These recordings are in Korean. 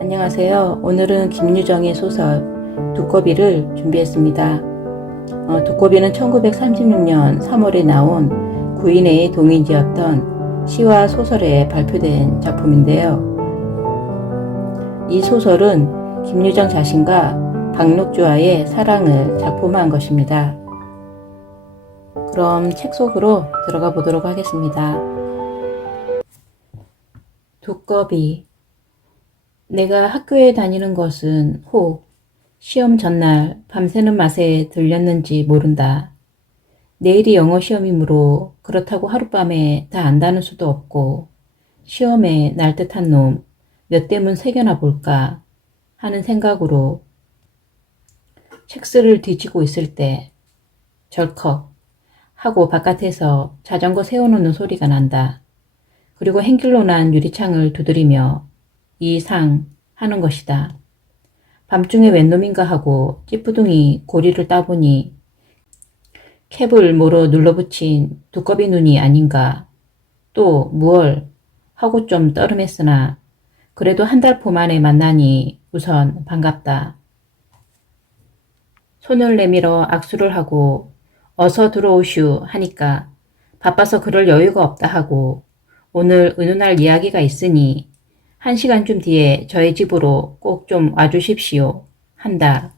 안녕하세요. 오늘은 김유정의 소설 두꺼비를 준비했습니다. 두꺼비는 1936년 3월에 나온 구인회의 동인지였던 시와 소설에 발표된 작품인데요. 이 소설은 김유정 자신과 박록주와의 사랑을 작품화한 것입니다. 그럼 책 속으로 들어가 보도록 하겠습니다. 두꺼비. 내가 학교에 다니는 것은 혹 시험 전날 밤새는 맛에 들렸는지 모른다. 내일이 영어 시험이므로 그렇다고 하룻밤에 다 안다는 수도 없고 시험에 날 듯한 놈 몇 대문 새겨나 볼까 하는 생각으로 책슬을 뒤지고 있을 때 절컥 하고 바깥에서 자전거 세워놓는 소리가 난다. 그리고 행길로 난 유리창을 두드리며 이상 하는 것이다. 밤중에 웬 놈인가 하고 찌푸둥이 고리를 따보니 캡을 모로 눌러붙인 두꺼비 눈이 아닌가. 또 무얼 하고 좀 떠름했으나 그래도 한 달 포 만에 만나니 우선 반갑다. 손을 내밀어 악수를 하고 어서 들어오슈 하니까 바빠서 그럴 여유가 없다 하고 오늘 은은할 이야기가 있으니 1시간쯤 뒤에 저희 집으로 꼭 좀 와주십시오 한다.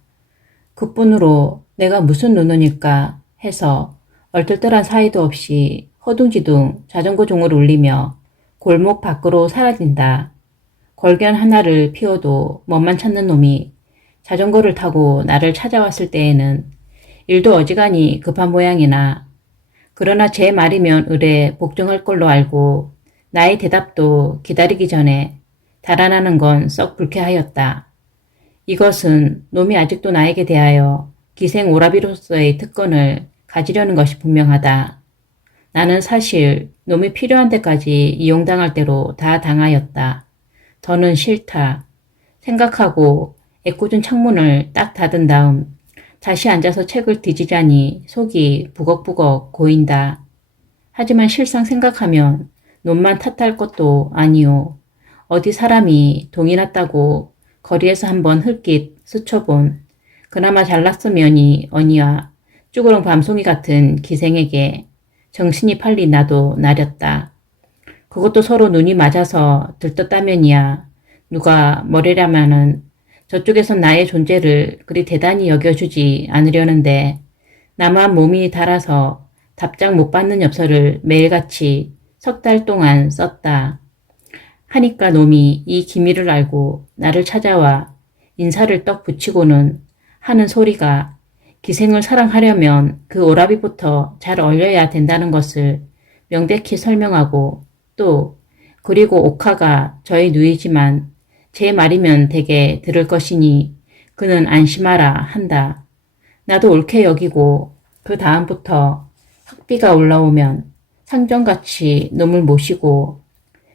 그뿐으로 내가 무슨 눈원일까 해서 얼떨떨한 사이도 없이 허둥지둥 자전거 종을 울리며 골목 밖으로 사라진다. 걸견 하나를 피워도 멋만 찾는 놈이 자전거를 타고 나를 찾아왔을 때에는 일도 어지간히 급한 모양이나 그러나 제 말이면 의뢰 복종할 걸로 알고 나의 대답도 기다리기 전에 달아나는 건 썩 불쾌하였다. 이것은 놈이 아직도 나에게 대하여 기생 오라비로서의 특권을 가지려는 것이 분명하다. 나는 사실 놈이 필요한 데까지 이용당할 대로 다 당하였다. 더는 싫다. 생각하고 애꿎은 창문을 딱 닫은 다음 다시 앉아서 책을 뒤지자니 속이 부걱부걱 고인다. 하지만 실상 생각하면 놈만 탓할 것도 아니오. 어디 사람이 동이 났다고 거리에서 한번 흘낏 스쳐본 그나마 잘났으면이 어니와 쭈그렁 밤송이 같은 기생에게 정신이 팔린 나도 나렸다. 그것도 서로 눈이 맞아서 들떴다면이야. 누가 뭐래라마는 저쪽에선 나의 존재를 그리 대단히 여겨주지 않으려는데 나만 몸이 달아서 답장 못 받는 엽서를 매일같이 3달 동안 썼다. 하니까 놈이 이 기미를 알고 나를 찾아와 인사를 떡 붙이고는 하는 소리가 기생을 사랑하려면 그 오라비부터 잘 얼려야 된다는 것을 명백히 설명하고 또 그리고 옥화가 저의 누이지만 제 말이면 되게 들을 것이니 그는 안심하라 한다. 나도 옳게 여기고 그 다음부터 학비가 올라오면 상전같이 놈을 모시고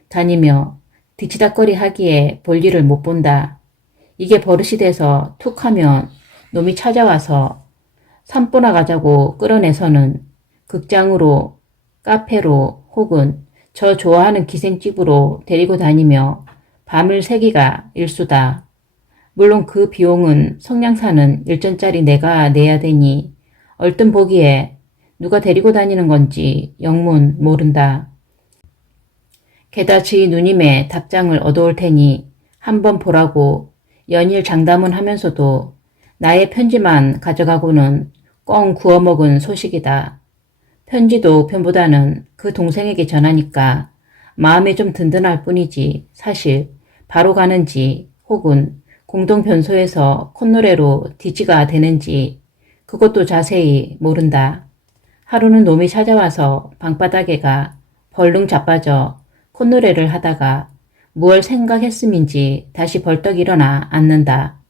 다니며 뒤치다꺼리 하기에 볼일을 못 본다. 이게 버릇이 돼서 툭 하면 놈이 찾아와서 산보나 가자고 끌어내서는 극장으로 카페로 혹은 저 좋아하는 기생집으로 데리고 다니며 밤을 새기가 일수다. 물론 그 비용은 성냥사는 일전짜리 내가 내야 되니 얼뜬 보기에 누가 데리고 다니는 건지 영문 모른다. 게다 지 누님의 답장을 얻어올 테니 한번 보라고 연일 장담은 하면서도 나의 편지만 가져가고는 꽁 구워먹은 소식이다. 편지도 편보다는 그 동생에게 전하니까 마음에 좀 든든할 뿐이지 사실 바로 가는지 혹은 공동변소에서 콧노래로 디지가 되는지 그것도 자세히 모른다. 하루는 놈이 찾아와서 방바닥에가 벌릉 자빠져 콧노래를 하다가 무얼 생각했음인지 다시 벌떡 일어나 앉는다.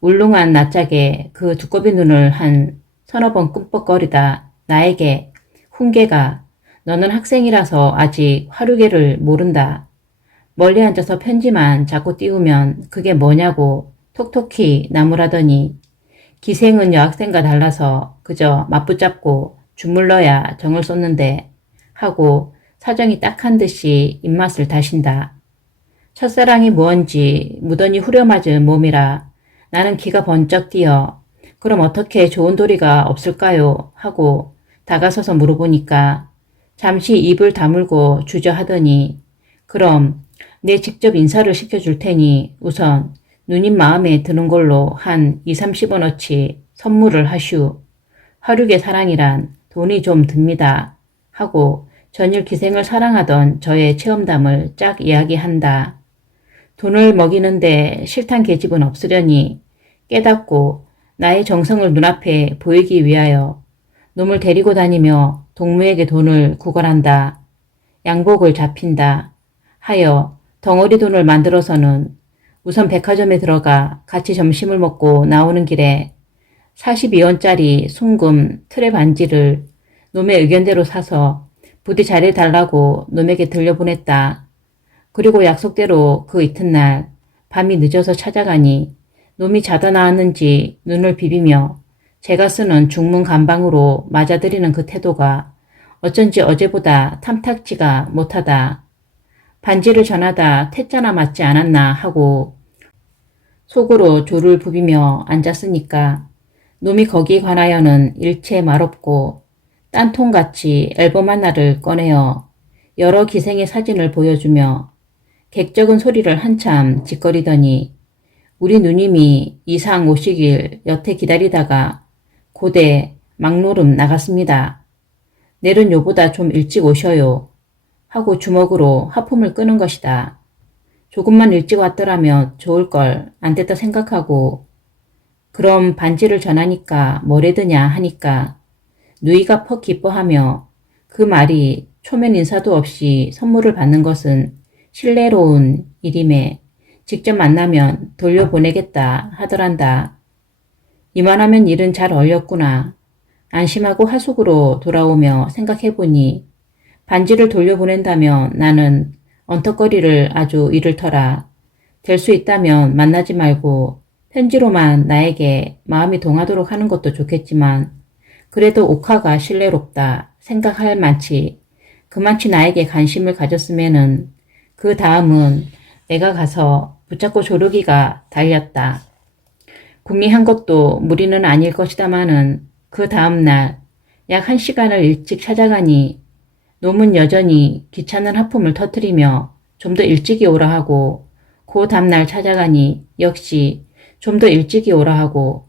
울릉한 낯짝에 그 두꺼비 눈을 한 서너 번 끔뻑거리다 나에게 훈계가 너는 학생이라서 아직 화류계를 모른다. 멀리 앉아서 편지만 자꾸 띄우면 그게 뭐냐고 톡톡히 나무라더니 기생은 여학생과 달라서 그저 맞붙잡고 주물러야 정을 쏟는데 하고 사정이 딱한 듯이 입맛을 다신다. 첫사랑이 무언지 무던히 후려맞은 몸이라 나는 기가 번쩍 뛰어 그럼 어떻게 좋은 도리가 없을까요? 하고 다가서서 물어보니까 잠시 입을 다물고 주저하더니 그럼 내 직접 인사를 시켜줄 테니 우선 누님 마음에 드는 걸로 한 2, 30원어치 선물을 하슈. 화류계 사랑이란 돈이 좀 듭니다. 하고 전일 기생을 사랑하던 저의 체험담을 쫙 이야기한다. 돈을 먹이는데 싫단 계집은 없으려니 깨닫고 나의 정성을 눈앞에 보이기 위하여 놈을 데리고 다니며 동무에게 돈을 구걸한다. 양복을 잡힌다. 하여 덩어리 돈을 만들어서는 우선 백화점에 들어가 같이 점심을 먹고 나오는 길에 42원짜리 순금 틀에 반지를 놈의 의견대로 사서 부디 잘해달라고 놈에게 들려보냈다. 그리고 약속대로 그 이튿날 밤이 늦어서 찾아가니 놈이 자다 나왔는지 눈을 비비며 제가 쓰는 중문 간방으로 맞아들이는 그 태도가 어쩐지 어제보다 탐탁지가 못하다. 반지를 전하다 태자나 맞지 않았나 하고 속으로 조를 부비며 앉았으니까 놈이 거기에 관하여는 일체 말없고 딴통같이 앨범 하나를 꺼내어 여러 기생의 사진을 보여주며 객적은 소리를 한참 짓거리더니 우리 누님이 이상 오시길 여태 기다리다가 고대 막노름 나갔습니다. 내일은 요보다 좀 일찍 오셔요. 하고 주먹으로 하품을 끄는 것이다. 조금만 일찍 왔더라면 좋을 걸 안 됐다 생각하고 그럼 반지를 전하니까 뭐래드냐 하니까 누이가 퍽 기뻐하며 그 말이 초면 인사도 없이 선물을 받는 것은 신뢰로운 일임에 직접 만나면 돌려보내겠다 하더란다. 이만하면 일은 잘 얼렸구나. 안심하고 하숙으로 돌아오며 생각해보니 반지를 돌려보낸다면 나는 언덕거리를 아주 잃을 터라. 될 수 있다면 만나지 말고 편지로만 나에게 마음이 동하도록 하는 것도 좋겠지만 그래도 옥화가 신뢰롭다 생각할 만치 그만치 나에게 관심을 가졌으면은 그 다음은 내가 가서 붙잡고 조르기가 달렸다. 궁리한 것도 무리는 아닐 것이다마는 그 다음날 약 1시간을 일찍 찾아가니 놈은 여전히 귀찮은 하품을 터뜨리며 좀 더 일찍이 오라 하고 그 다음날 찾아가니 역시 좀 더 일찍이 오라 하고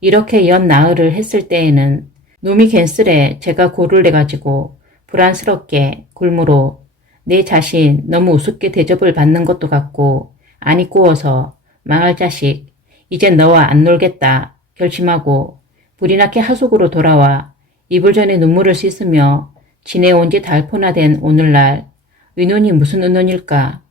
이렇게 연나흘을 했을 때에는 놈이 갠슬에 제가 고를 내가지고 불안스럽게 굴무로 내 자신 너무 우습게 대접을 받는 것도 같고 안이 꾸어서 망할 자식 이젠 너와 안 놀겠다 결심하고 불이 나게 하숙으로 돌아와 이불 전에 눈물을 씻으며 지내온 지 달포나 된 오늘날 의논이 무슨 의논일까.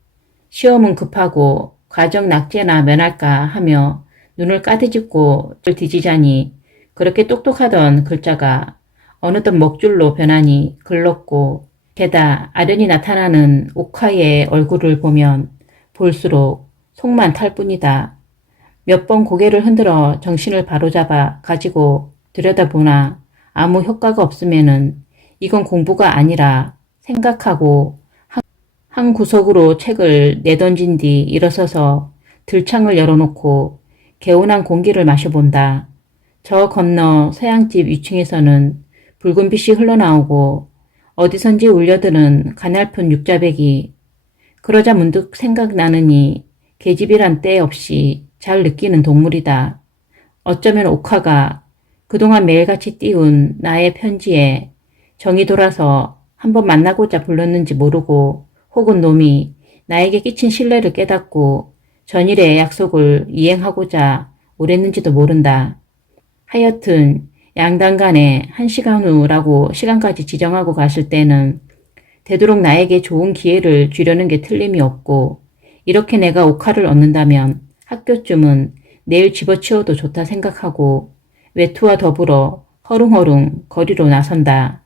시험은 급하고 과정 낙제나 면할까 하며 눈을 까디집고 뒤지자니 그렇게 똑똑하던 글자가 어느덧 먹줄로 변하니 글렀고 게다 아련히 나타나는 옥화의 얼굴을 보면 볼수록 속만 탈 뿐이다. 몇 번 고개를 흔들어 정신을 바로잡아 가지고 들여다보나 아무 효과가 없으면은 이건 공부가 아니라 생각하고 한 구석으로 책을 내던진 뒤 일어서서 들창을 열어놓고 개운한 공기를 마셔본다. 저 건너 서양집 위층에서는 붉은 빛이 흘러나오고 어디선지 울려드는 가냘픈 육자배기. 그러자 문득 생각나느니 계집이란 때 없이 잘 느끼는 동물이다. 어쩌면 옥화가 그동안 매일같이 띄운 나의 편지에 정이 돌아서 한번 만나고자 불렀는지 모르고 혹은 놈이 나에게 끼친 신뢰를 깨닫고 전일의 약속을 이행하고자 오랬는지도 모른다. 하여튼 양당 간에 1시간 후라고 시간까지 지정하고 갔을 때는 되도록 나에게 좋은 기회를 주려는 게 틀림이 없고 이렇게 내가 옥화를 얻는다면 학교쯤은 내일 집어치워도 좋다 생각하고 외투와 더불어 허릉허릉 거리로 나선다.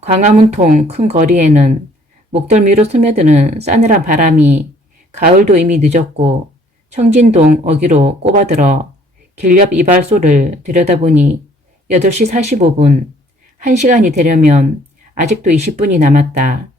광화문통 큰 거리에는 목덜미로 스며드는 싸늘한 바람이 가을도 이미 늦었고 청진동 어귀로 꼽아들어 길 옆 이발소를 들여다보니 8시 45분, 1시간이 되려면 아직도 20분이 남았다.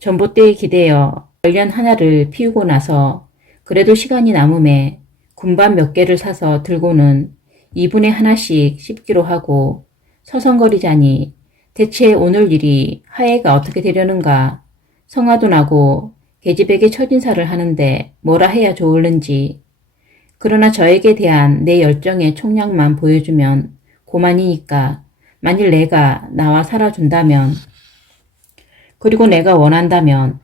전봇대에 기대어 벌련 하나를 피우고 나서 그래도 시간이 남음에 군밤 몇 개를 사서 들고는 2분에 하나씩 씹기로 하고 서성거리자니 대체 오늘 일이 화해가 어떻게 되려는가. 성화도 나고 계집에게 첫인사를 하는데 뭐라 해야 좋을는지. 그러나 저에게 대한 내 열정의 총량만 보여주면 고만이니까 만일 내가 나와 살아준다면 그리고 내가 원한다면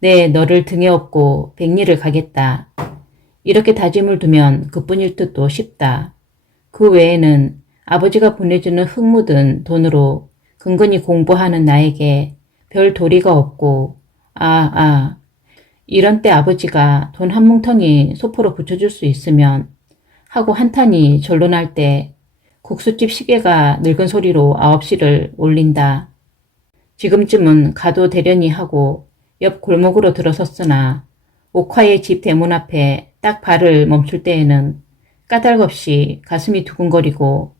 내 너를 등에 업고 백리를 가겠다. 이렇게 다짐을 두면 그뿐일 듯도 싶다. 그 외에는 아버지가 보내주는 흙 묻은 돈으로 근근히 공부하는 나에게 별 도리가 없고 이런 때 아버지가 돈 한 뭉텅이 소포로 붙여줄 수 있으면 하고 한탄이 절로 날 때 국수집 시계가 늙은 소리로 9시를 올린다. 지금쯤은 가도 되려니 하고 옆 골목으로 들어섰으나 옥화의 집 대문 앞에 딱 발을 멈출 때에는 까닭없이 가슴이 두근거리고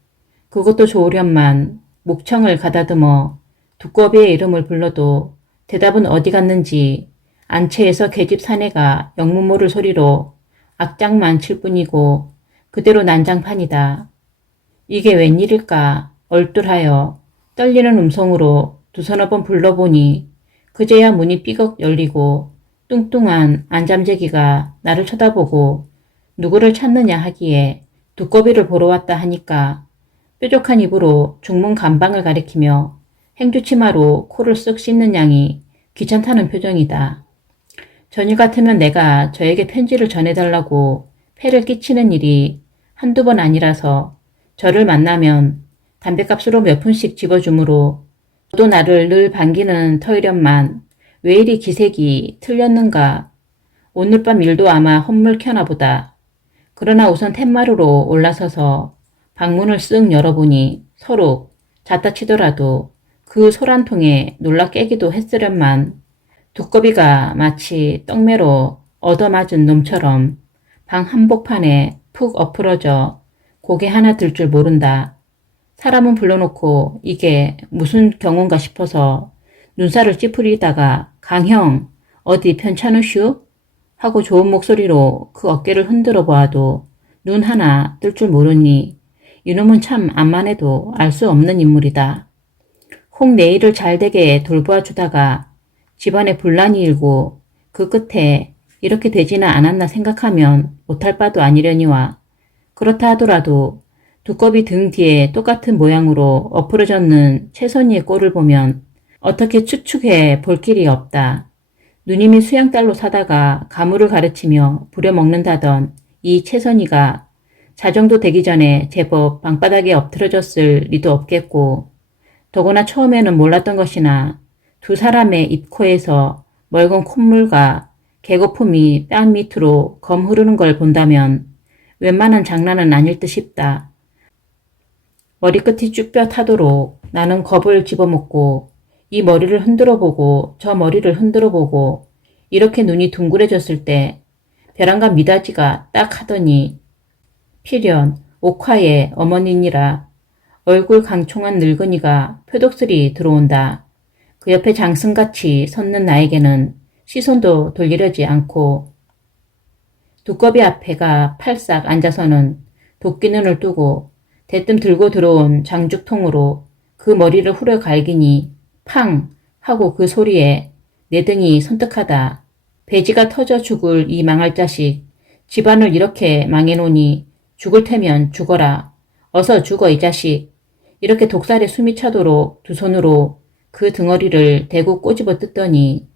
그것도 좋으련만 목청을 가다듬어 두꺼비의 이름을 불러도 대답은 어디 갔는지 안채에서 계집 사내가 영문 모를 소리로 악장만 칠 뿐이고 그대로 난장판이다. 이게 웬일일까 얼뚤하여 떨리는 음성으로 두서너 번 불러보니 그제야 문이 삐걱 열리고 뚱뚱한 안잠재기가 나를 쳐다보고 누구를 찾느냐 하기에 두꺼비를 보러 왔다 하니까 뾰족한 입으로 중문 간방을 가리키며 행주치마로 코를 쓱 씻는 양이 귀찮다는 표정이다. 전일 같으면 내가 저에게 편지를 전해달라고 폐를 끼치는 일이 한두 번 아니라서 저를 만나면 담뱃값으로 몇 푼씩 집어주므로 또 나를 늘 반기는 터이련만 왜 이리 기색이 틀렸는가. 오늘 밤 일도 아마 헛물켜나 보다. 그러나 우선 툇마루로 올라서서 방문을 쓱 열어보니 서로 잣다 치더라도 그 소란통에 놀라 깨기도 했으련만 두꺼비가 마치 떡매로 얻어맞은 놈처럼 방 한복판에 푹 엎으러져 고개 하나 들 줄 모른다. 사람은 불러놓고 이게 무슨 경우인가 싶어서 눈살을 찌푸리다가 강형 어디 편찮으슈? 하고 좋은 목소리로 그 어깨를 흔들어 보아도 눈 하나 뜰 줄 모르니 이놈은 참 암만 해도 알 수 없는 인물이다. 혹 내 일을 잘되게 돌보아 주다가 집안에 분란이 일고 그 끝에 이렇게 되지는 않았나 생각하면 못할 바도 아니려니와 그렇다 하더라도 두꺼비 등 뒤에 똑같은 모양으로 엎으러졌는 채선이의 꼴을 보면 어떻게 추측해 볼 길이 없다. 누님이 수양딸로 사다가 가물을 가르치며 부려먹는다던 이 채선이가 자정도 되기 전에 제법 방바닥에 엎드러졌을 리도 없겠고 더구나 처음에는 몰랐던 것이나 두 사람의 입코에서 멀건 콧물과 개거품이 뺨 밑으로 검 흐르는 걸 본다면 웬만한 장난은 아닐 듯 싶다. 머리끝이 쭈뼛하도록 나는 겁을 집어먹고 이 머리를 흔들어보고 저 머리를 흔들어보고 이렇게 눈이 둥그레졌을 때 벼랑간 미닫이가 딱 하더니 필연 옥화의 어머니니라 얼굴 강총한 늙은이가 표독스리 들어온다. 그 옆에 장승같이 섰는 나에게는 시선도 돌리려지 않고 두꺼비 앞에가 팔싹 앉아서는 도끼눈을 뜨고 대뜸 들고 들어온 장죽통으로 그 머리를 후려 갈기니 팡 하고 그 소리에 내 등이 선뜩하다. 배지가 터져 죽을 이 망할 자식. 집안을 이렇게 망해놓으니 죽을 테면 죽어라. 어서 죽어 이 자식. 이렇게 독살에 숨이 차도록 두 손으로 그 등어리를 대고 꼬집어 뜯더니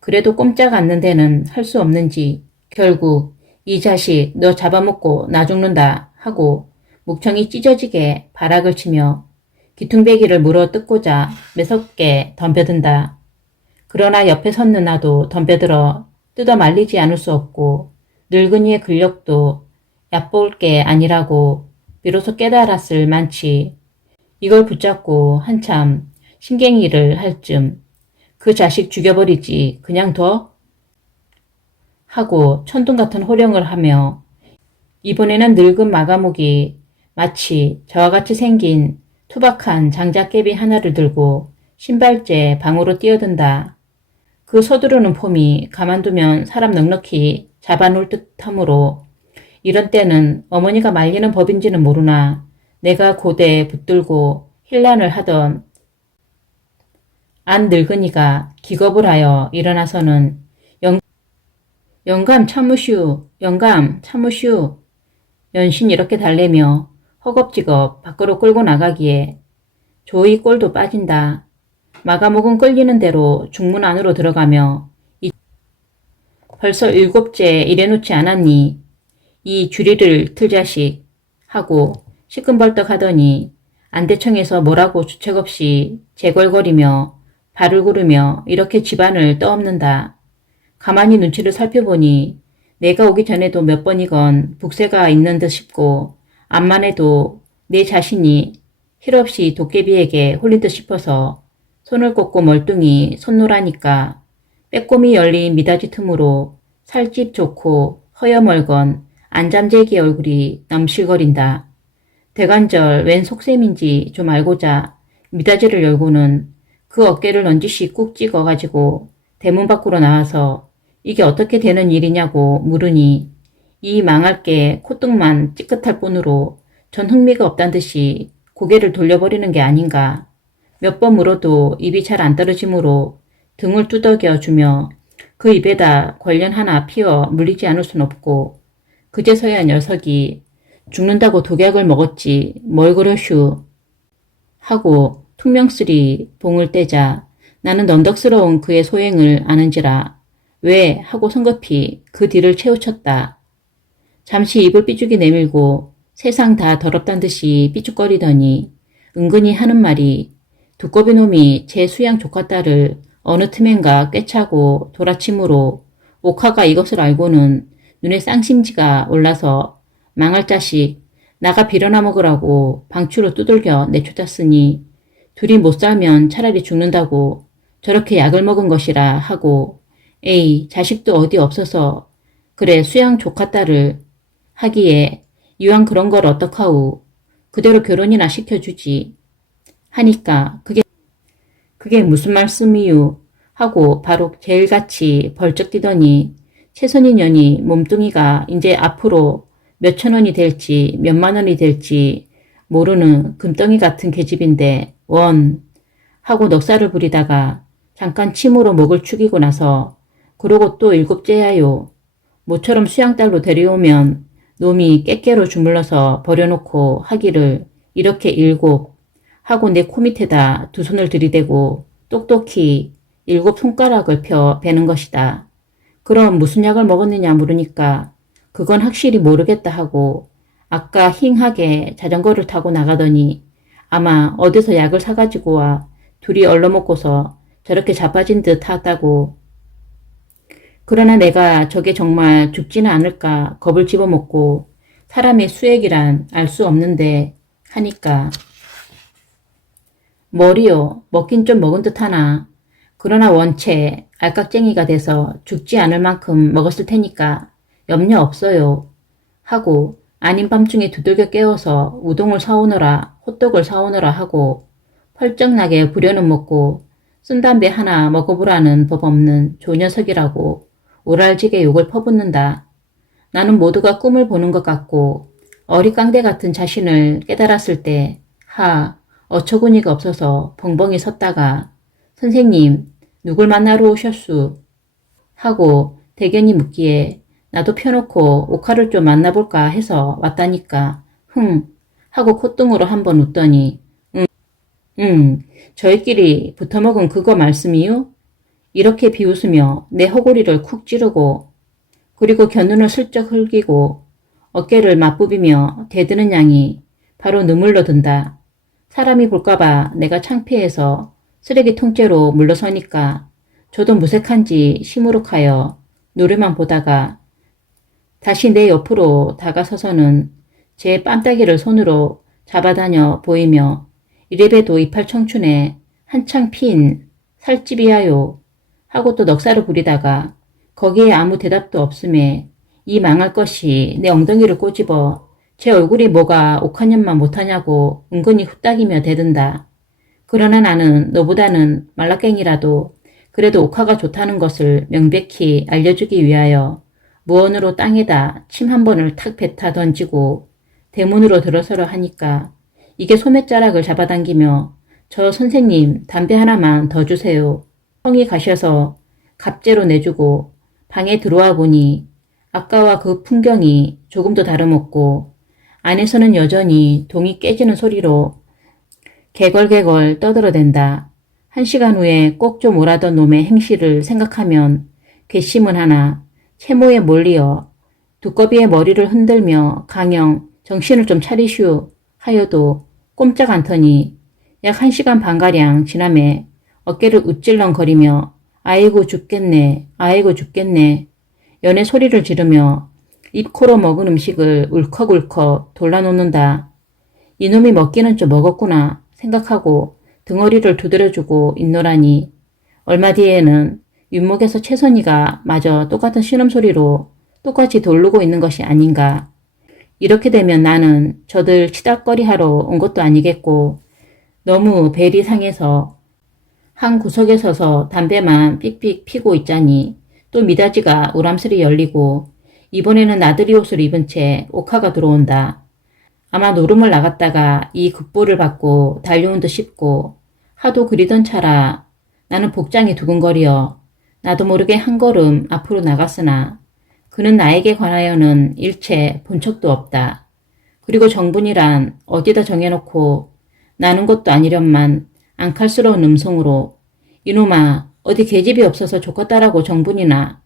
그래도 꼼짝 않는 데는 할 수 없는지 결국 이 자식 너 잡아먹고 나 죽는다 하고 목청이 찢어지게 발악을 치며 기퉁배기를 물어 뜯고자 매섭게 덤벼든다. 그러나 옆에 섰는 나도 덤벼들어 뜯어 말리지 않을 수 없고 늙은이의 근력도 얕볼 게 아니라고 비로소 깨달았을 만치 이걸 붙잡고 한참 신갱이를 할 쯤 그 자식 죽여버리지 그냥 둬? 하고 천둥 같은 호령을 하며 이번에는 늙은 마가목이 마치 저와 같이 생긴 투박한 장작개비 하나를 들고 신발째 방으로 뛰어든다. 그 서두르는 폼이 가만두면 사람 넉넉히 잡아놓을 듯하므로 이런 때는 어머니가 말리는 법인지는 모르나 내가 고대 붙들고 힐난을 하던 안 늙은이가 기겁을 하여 일어나서는 영감 참으슈, 영감 참으슈 연신 이렇게 달래며 허겁지겁 밖으로 끌고 나가기에 조이 꼴도 빠진다. 마감옥은 끌리는 대로 중문 안으로 들어가며 벌써 7째 이래놓지 않았니? 이 주리를 틀자식 하고 시큰벌떡 하더니 안대청에서 뭐라고 주책 없이 재걸거리며 발을 구르며 이렇게 집안을 떠엎는다. 가만히 눈치를 살펴보니 내가 오기 전에도 몇 번이건 북새가 있는 듯 싶고 암만 해도 내 자신이 hil없이 도깨비에게 홀린 듯 싶어서 손을 꽂고 멀뚱히 손노라니까 빼꼼히 열린 미닫이 틈으로 살집 좋고 허여멀건 안잠재기 얼굴이 넘실거린다. 대관절 웬 속셈인지 좀 알고자 미닫이를 열고는 그 어깨를 넌지시 꾹 찍어가지고 대문 밖으로 나와서 이게 어떻게 되는 일이냐고 물으니 이 망할 게 콧등만 찌끗할 뿐으로 전 흥미가 없단 듯이 고개를 돌려버리는 게 아닌가. 몇 번 물어도 입이 잘 안 떨어지므로 등을 두덕여 주며 그 입에다 관련 하나 피어 물리지 않을 순 없고 그제서야 녀석이 죽는다고 독약을 먹었지 뭘 그러슈 하고 퉁명스리 봉을 떼자 나는 넌덕스러운 그의 소행을 아는지라 왜 하고 성급히 그 뒤를 채우쳤다. 잠시 입을 삐죽이 내밀고 세상 다 더럽단 듯이 삐죽거리더니 은근히 하는 말이 두꺼비 놈이 제 수양 조카딸을 어느 틈엔가 꿰차고 돌아치므로 옥화가 이것을 알고는 눈에 쌍심지가 올라서 망할 자식 나가 빌어나 먹으라고 방추로 두들겨 내쫓았으니 둘이 못 살면 차라리 죽는다고 저렇게 약을 먹은 것이라 하고 에이 자식도 어디 없어서 그래 수양 조카딸을 하기에 이왕 그런 걸 어떡하우 그대로 결혼이나 시켜주지 하니까 그게 무슨 말씀이유 하고 바로 제일같이 벌쩍 뛰더니 최선희 년이 몸뚱이가 이제 앞으로 몇천 원이 될지 몇만 원이 될지 모르는 금덩이 같은 계집인데 원 하고 넉살을 부리다가 잠깐 침으로 목을 축이고 나서 그러고 또 7째야요. 모처럼 수양딸로 데려오면 놈이 깨깨로 주물러서 버려놓고 하기를 이렇게 7 하고 내 코 밑에다 두 손을 들이대고 똑똑히 7 손가락을 펴 베는 것이다. 그럼 무슨 약을 먹었느냐 물으니까 그건 확실히 모르겠다 하고 아까 힝하게 자전거를 타고 나가더니 아마 어디서 약을 사가지고 와 둘이 얼러먹고서 저렇게 자빠진 듯 하다고. 그러나 내가 저게 정말 죽지는 않을까 겁을 집어먹고 사람의 수액이란 알 수 없는데 하니까 머리요 먹긴 좀 먹은 듯 하나 그러나 원체 알깍쟁이가 돼서 죽지 않을 만큼 먹었을 테니까 염려 없어요 하고 아닌 밤중에 두들겨 깨워서 우동을 사오너라 호떡을 사오너라 하고 펄쩍나게 부려는 먹고 쓴 담배 하나 먹어보라는 법 없는 조녀석이라고 오랄지게 욕을 퍼붓는다. 나는 모두가 꿈을 보는 것 같고 어리깡대 같은 자신을 깨달았을 때 어처구니가 없어서 벙벙이 섰다가 선생님 누굴 만나러 오셨수? 하고 대견이 묻기에 나도 펴놓고 옥화를 좀 만나볼까 해서 왔다니까 하고 콧등으로 한번 웃더니 저희끼리 붙어먹은 그거 말씀이요? 이렇게 비웃으며 내 허구리를 쿡 찌르고 그리고 겨눈을 슬쩍 흘기고 어깨를 맞부비며 대드는 양이 바로 눈물로 든다. 사람이 볼까봐 내가 창피해서 쓰레기 통째로 물러서니까 저도 무색한지 시무룩하여 노래만 보다가 다시 내 옆으로 다가서서는 제 뺨따기를 손으로 잡아다녀 보이며 이래봬도 이팔 청춘에 한창 핀 살집이야요 하고 또 넉살을 부리다가 거기에 아무 대답도 없음에 이 망할 것이 내 엉덩이를 꼬집어 제 얼굴이 뭐가 옥한년만 못하냐고 은근히 후딱이며 대든다. 그러나 나는 너보다는 말라깽이라도 그래도 옥화가 좋다는 것을 명백히 알려주기 위하여 무언으로 땅에다 침 한 번을 탁 뱉어 던지고 대문으로 들어서려 하니까 이게 소매자락을 잡아당기며 저 선생님 담배 하나만 더 주세요. 형이 가셔서 갑제로 내주고 방에 들어와 보니 아까와 그 풍경이 조금도 다름없고 안에서는 여전히 동이 깨지는 소리로 개걸개걸 떠들어댄다. 1시간 후에 꼭 좀 오라던 놈의 행실을 생각하면 괘씸은 하나 채모에 몰리어 두꺼비의 머리를 흔들며 강영 정신을 좀 차리슈 하여도 꼼짝 않더니 약 1시간 반가량 지남에 어깨를 우찔렁거리며 아이고 죽겠네 아이고 죽겠네 연애 소리를 지르며 입코로 먹은 음식을 울컥울컥 돌려놓는다. 이놈이 먹기는 좀 먹었구나 생각하고 등허리를 두드려주고 있노라니 얼마 뒤에는 윗목에서 채선이가 마저 똑같은 신음소리로 똑같이 돌르고 있는 것이 아닌가. 이렇게 되면 나는 저들 치닥거리하러 온 것도 아니겠고 너무 벨이 상해서 한 구석에 서서 담배만 삑삑 피고 있자니 또 미닫이가 우람스레 열리고 이번에는 나들이 옷을 입은 채 옥화가 들어온다. 아마 노름을 나갔다가 이 급보를 받고 달려온 듯 싶고 하도 그리던 차라 나는 복장이 두근거려 나도 모르게 한 걸음 앞으로 나갔으나 그는 나에게 관하여는 일체 본 척도 없다. 그리고 정분이란 어디다 정해놓고 나는 것도 아니련만 앙칼스러운 음성으로 이놈아 어디 계집이 없어서 좋겠다라고 정분이나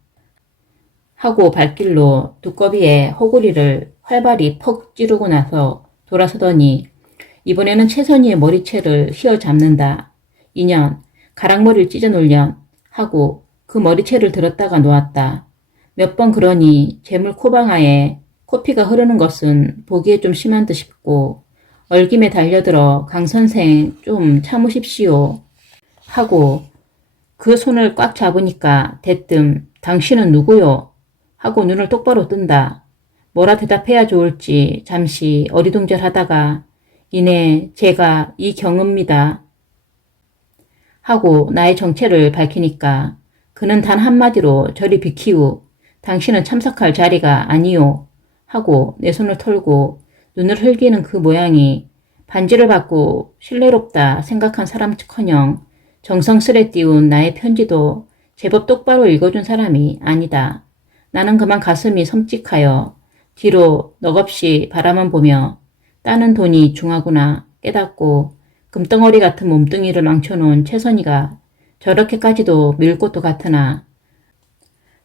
하고 발길로 두꺼비의 허구리를 활발히 퍽 찌르고 나서 돌아서더니 이번에는 채선이의 머리채를 휘어잡는다. 인연 가랑머리를 찢어놀련 하고 그 머리채를 들었다가 놓았다. 몇 번 그러니 재물 코방아에 코피가 흐르는 것은 보기에 좀 심한 듯 싶고 얼김에 달려들어 강선생 좀 참으십시오 하고 그 손을 꽉 잡으니까 대뜸 당신은 누구요? 하고 눈을 똑바로 뜬다. 뭐라 대답해야 좋을지 잠시 어리둥절하다가 이내 제가 이경읍니다 하고 나의 정체를 밝히니까 그는 단 한마디로 저리 비키우 당신은 참석할 자리가 아니요 하고 내 손을 털고 눈을 흘기는 그 모양이 반지를 받고 신뢰롭다 생각한 사람커녕 정성스레 띄운 나의 편지도 제법 똑바로 읽어준 사람이 아니다. 나는 그만 가슴이 섬찟하여 뒤로 넋없이 바라만 보며 따는 돈이 중하구나 깨닫고 금덩어리 같은 몸뚱이를 망쳐놓은 채선이가 저렇게까지도 밀 것도 같으나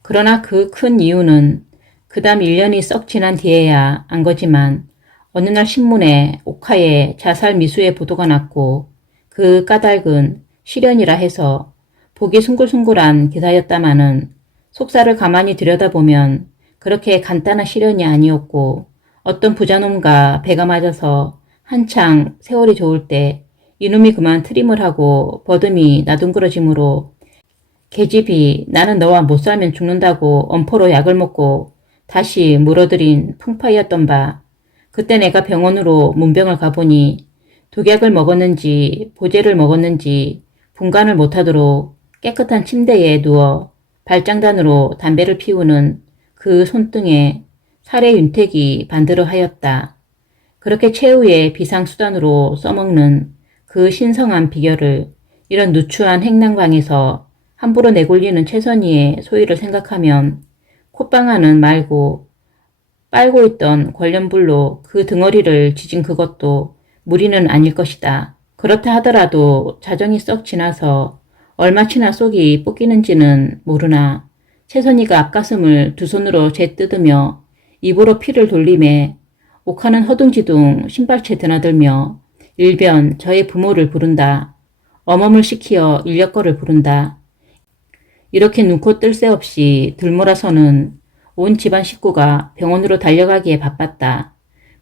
그러나 그 큰 이유는 그 다음 1년이 썩 지난 뒤에야 안 거지만 어느 날 신문에 옥화의 자살 미수의 보도가 났고 그 까닭은 실연이라 해서 보기 숭글숭글한 기사였다마는 속사를 가만히 들여다보면 그렇게 간단한 실연이 아니었고 어떤 부자놈과 배가 맞아서 한창 세월이 좋을 때 이놈이 그만 트림을 하고 버듬이 나둥그러짐으로 계집이 나는 너와 못 살면 죽는다고 엄포로 약을 먹고 다시 물어들인 풍파이었던 바 그때 내가 병원으로 문병을 가보니 독약을 먹었는지 보제를 먹었는지 분간을 못하도록 깨끗한 침대에 누워 발장단으로 담배를 피우는 그 손등에 살해 윤택이 반드러 하였다. 그렇게 최후의 비상수단으로 써먹는 그 신성한 비결을 이런 누추한 행랑방에서 함부로 내굴리는 최선희의 소위를 생각하면 콧방아는 말고 빨고 있던 관련불로 그 등허리를 지진 그것도 무리는 아닐 것이다. 그렇다 하더라도 자정이 썩 지나서 얼마치나 속이 뽑기는지는 모르나 최선희가 앞가슴을 두 손으로 재뜯으며 입으로 피를 돌리매 옥화는 허둥지둥 신발채 드나들며 일변 저의 부모를 부른다. 어멈을 시키어 인력거를 부른다. 이렇게 눈코 뜰 새 없이 들몰아서는 온 집안 식구가 병원으로 달려가기에 바빴다.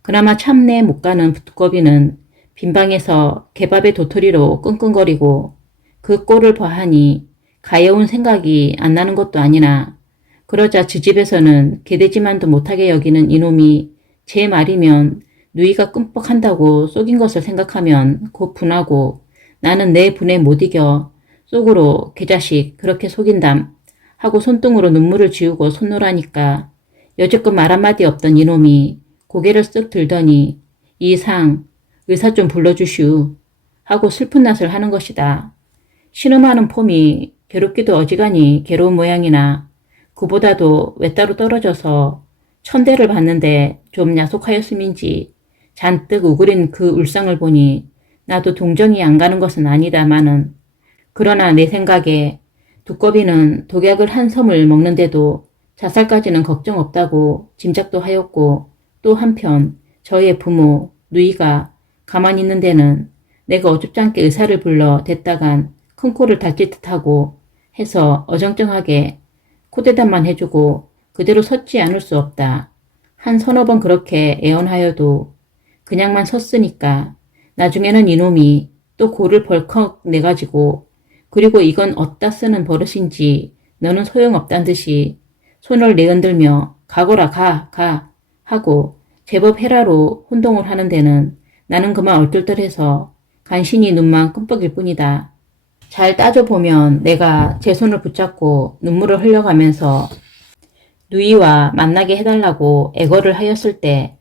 그나마 참내 못 가는 두꺼비는 빈방에서 개밥의 도토리로 끙끙거리고 그 꼴을 봐하니 가여운 생각이 안 나는 것도 아니나 그러자 그 집에서는 개되지만도 못하게 여기는 이놈이 제 말이면 누이가 끔뻑한다고 속인 것을 생각하면 곧 분하고 나는 내 분에 못 이겨 속으로 개자식 그렇게 속인담 하고 손등으로 눈물을 지우고 손노라니까 여지껏 말 한마디 없던 이놈이 고개를 쓱 들더니 이상 의사 좀 불러주슈 하고 슬픈 낯을 하는 것이다. 신음하는 폼이 괴롭기도 어지간히 괴로운 모양이나 그보다도 외따로 떨어져서 천대를 봤는데 좀 야속하였음인지 잔뜩 우그린 그 울상을 보니 나도 동정이 안 가는 것은 아니다마는 그러나 내 생각에 두꺼비는 독약을 한 섬을 먹는데도 자살까지는 걱정 없다고 짐작도 하였고 또 한편 저의 부모 누이가 가만히 있는 데는 내가 어줍지 않게 의사를 불러 댔다간 큰 코를 다칠 듯하고 해서 어정쩡하게 코대담만 해주고 그대로 섰지 않을 수 없다. 한 서너 번 그렇게 애원하여도 그냥만 섰으니까 나중에는 이놈이 또 고를 벌컥 내가지고 그리고 이건 어디다 쓰는 버릇인지 너는 소용없단 듯이 손을 내흔들며 가거라 가 하고 제법 헤라로 혼동을 하는 데는 나는 그만 얼떨떨해서 간신히 눈만 끔뻑일 뿐이다. 잘 따져보면 내가 제 손을 붙잡고 눈물을 흘려가면서 누이와 만나게 해달라고 애걸을 하였을 때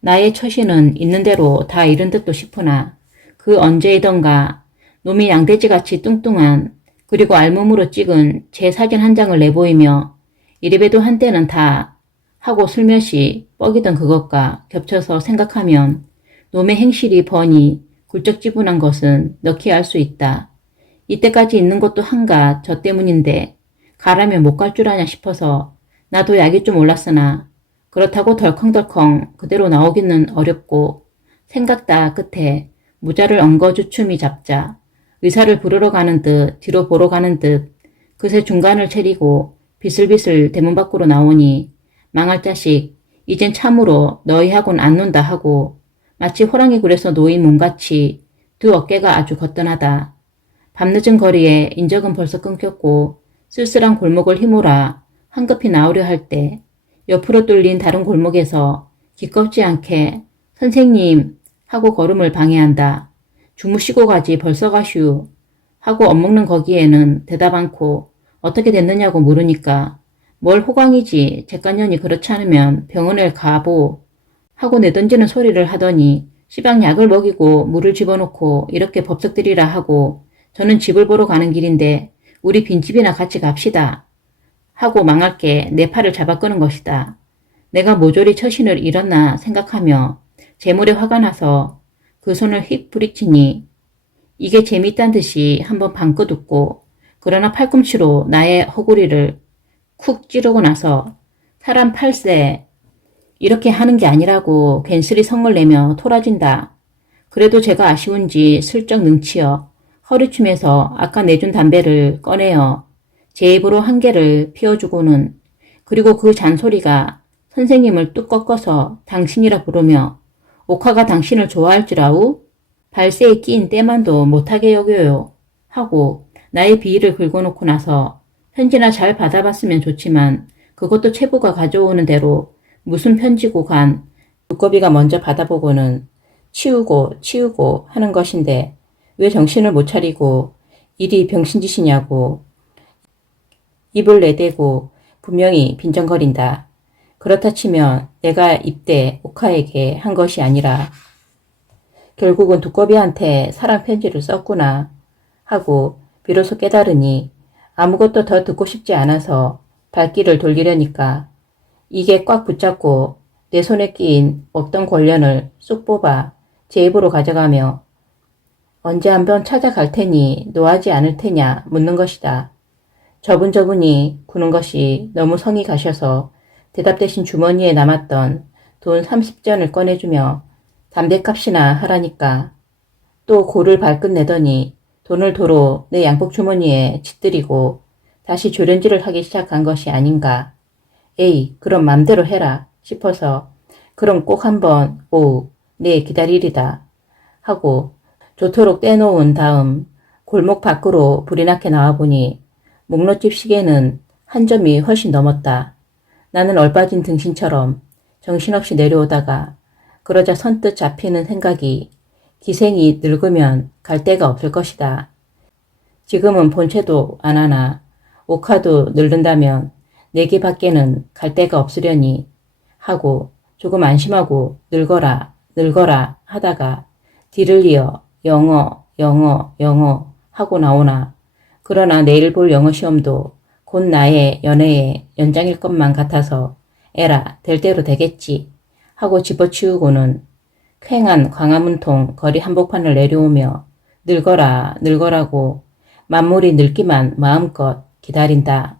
나의 처신은 있는 대로 다 잃은 듯도 싶으나 그 언제이던가 놈이 양돼지같이 뚱뚱한 그리고 알몸으로 찍은 제 사진 한 장을 내보이며 이래봬도 한때는 다 하고 슬며시 뻐기던 그것과 겹쳐서 생각하면 놈의 행실이 번이 굴적지분한 것은 넣기 알 수 있다. 이때까지 있는 것도 한가 저 때문인데 가라면 못 갈 줄 아냐 싶어서 나도 약이 좀 올랐으나 그렇다고 덜컹덜컹 그대로 나오기는 어렵고 생각다 끝에 무자를 엉거주춤이 잡자 의사를 부르러 가는 듯 뒤로 보러 가는 듯 그새 중간을 채리고 비슬비슬 대문 밖으로 나오니 망할 자식 이젠 참으로 너희하고는 안 논다 하고 마치 호랑이 굴에서 놓인 몸같이 두 어깨가 아주 거뜬하다. 밤늦은 거리에 인적은 벌써 끊겼고 쓸쓸한 골목을 휘몰아 황급히 나오려 할 때 옆으로 뚫린 다른 골목에서 기껍지 않게 선생님 하고 걸음을 방해한다. 주무시고 가지 벌써 가슈 하고 엇먹는 거기에는 대답 않고 어떻게 됐느냐고 물으니까 뭘 호강이지 객관년이 그렇지 않으면 병원에 가보 하고 내던지는 소리를 하더니 시방 약을 먹이고 물을 집어넣고 이렇게 법석들이라 하고 저는 집을 보러 가는 길인데 우리 빈집이나 같이 갑시다 하고 망할게 내 팔을 잡아 끄는 것이다. 내가 모조리 처신을 잃었나 생각하며 재물에 화가 나서 그 손을 휙 부리치니 이게 재밌단 듯이 한번 방긋 웃고 그러나 팔꿈치로 나의 허구리를 쿡 찌르고 나서 사람 팔세 이렇게 하는 게 아니라고 괜스레 성을 내며 토라진다. 그래도 제가 아쉬운지 슬쩍 능치어 허리춤에서 아까 내준 담배를 꺼내어 제 입으로 한 개를 피워주고는 그리고 그 잔소리가 선생님을 뚝 꺾어서 당신이라 부르며 옥화가 당신을 좋아할지라우 발세에 끼인 때만도 못하게 여겨요 하고 나의 비위를 긁어놓고 나서 편지나 잘 받아봤으면 좋지만 그것도 체부가 가져오는 대로 무슨 편지고 간 두꺼비가 먼저 받아보고는 치우고 하는 것인데 왜 정신을 못 차리고 이리 병신짓이냐고 입을 내대고 분명히 빈정거린다. 그렇다 치면 내가 입대 옥화에게 한 것이 아니라 결국은 두꺼비한테 사랑 편지를 썼구나 하고 비로소 깨달으니 아무것도 더 듣고 싶지 않아서 발길을 돌리려니까 이게 꽉 붙잡고 내 손에 끼인 없던 권련을 쑥 뽑아 제 입으로 가져가며 언제 한번 찾아갈 테니 노하지 않을 테냐 묻는 것이다. 저분이 구는 것이 너무 성이 가셔서 대답 대신 주머니에 남았던 돈 30전을 꺼내주며 담배값이나 하라니까 또 고를 발끝 내더니 돈을 도로 내 양복 주머니에 짓들이고 다시 조련질을 하기 시작한 것이 아닌가. 에이 그럼 맘대로 해라 싶어서 그럼 꼭 한번 네 기다리리다 하고 좋도록 떼놓은 다음 골목 밖으로 불이 나게 나와보니 목록집 시계는 한 점이 훨씬 넘었다. 나는 얼빠진 등신처럼 정신없이 내려오다가 그러자 선뜻 잡히는 생각이 기생이 늙으면 갈 데가 없을 것이다. 지금은 본체도 안 하나 오카도 늙는다면 내게 밖에는 갈 데가 없으려니 하고 조금 안심하고 늙어라 하다가 뒤를 이어 영어 하고 나오나 그러나 내일 볼 영어 시험도 곧 나의 연애의 연장일 것만 같아서 에라 될 대로 되겠지 하고 집어치우고는 쾌한 광화문통 거리 한복판을 내려오며 늙어라고 만물이 늙기만 마음껏 기다린다.